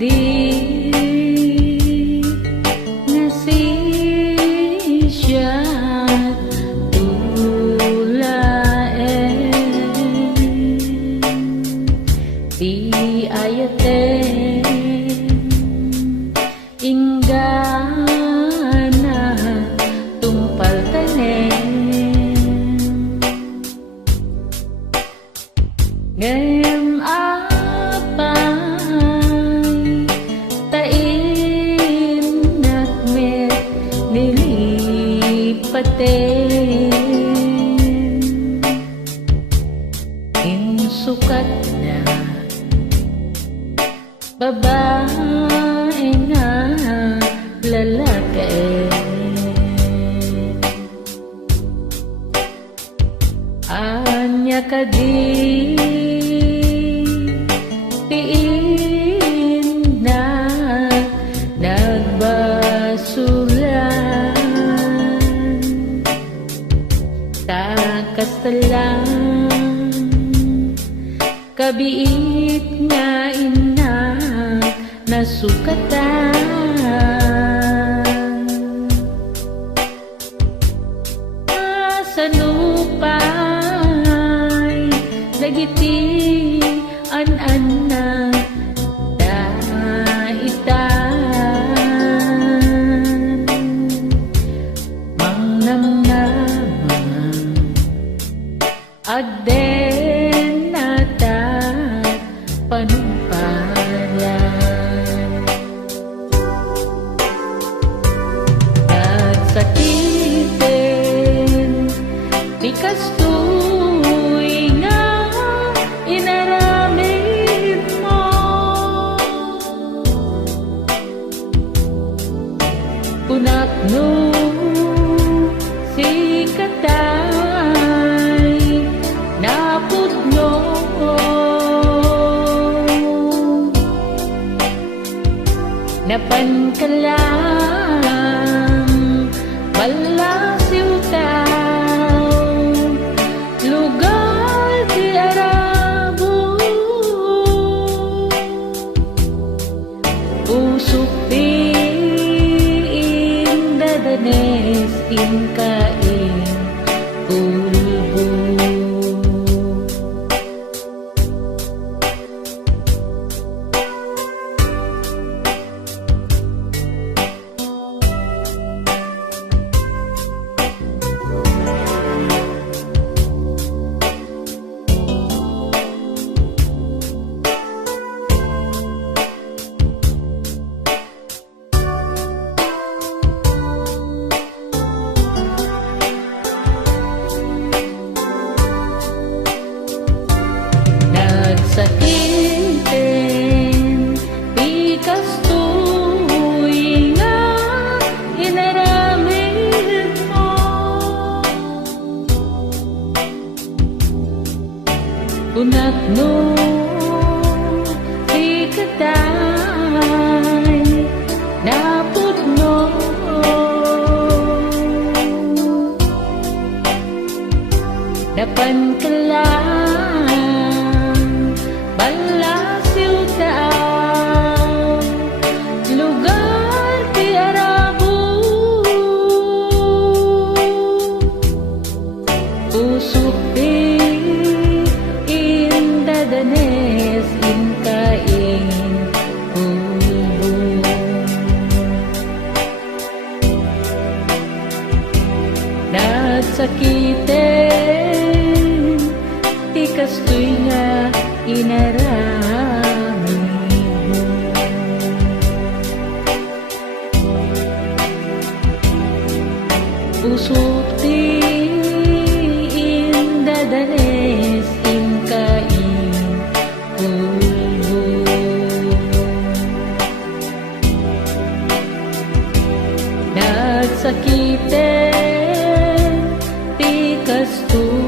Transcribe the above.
Di nasisiyat tulaen di ayaten inggana tumpal tanen ngem insukat na babae nga lalaki anya ka di tiin na nagbasulan kastalang kabiit nga ina nasukatan sa lupay nagiti an-ana daitan mangnamnamang adden natat panumpalan nagsakitin di kastoy nga inaramid mo punak no si katay napudno napan ka lang malasiw tao lugar di Arabo usok din dadanes inkain ulbo sakitin di kastoy nga inaramid mo punak no di katay napudno napan ka lang balasiw tao lugar di Arabo usok din dadanes inkain ulbo nagsakitin di kastoy nga inaramid mo usok din dadanes inkain ulbo sasakitin, ti kastoy